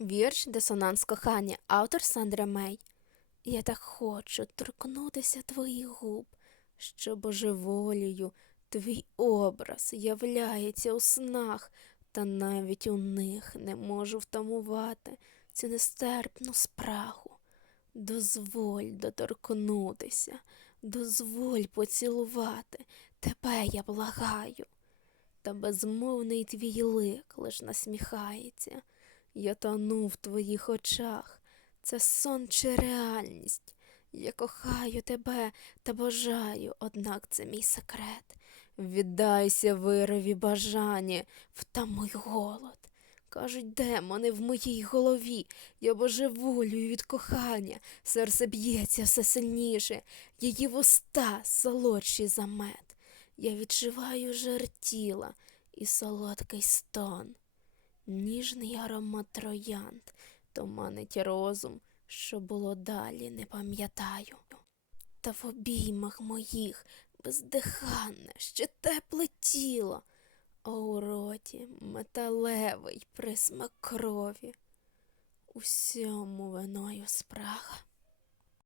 Вірш Дисонанс кохання, автор Сандра Мей. Я так хочу торкнутися твоїх губ, що божеволію твій образ являється у снах, та навіть у них не можу втамувати цю нестерпну спрагу. Дозволь доторкнутися, дозволь поцілувати, тебе я благаю. Та безмовний твій лик лиш насміхається. Я тону в твоїх очах, це сон чи реальність. Я кохаю тебе та бажаю, однак це мій секрет. Віддайся вирові бажання, втамуй голод. Кажуть, демони в моїй голові, я божеволюю від кохання, серце б'ється все сильніше, її вуста солодші за мед. Я відчуваю жар тіла і солодкий стон. Ніжний аромат троянд туманить розум, що було далі, не пам'ятаю. Та в обіймах моїх бездиханне, ще тепле тіло, а у роті металевий присмак крові. Усьому виною спрага.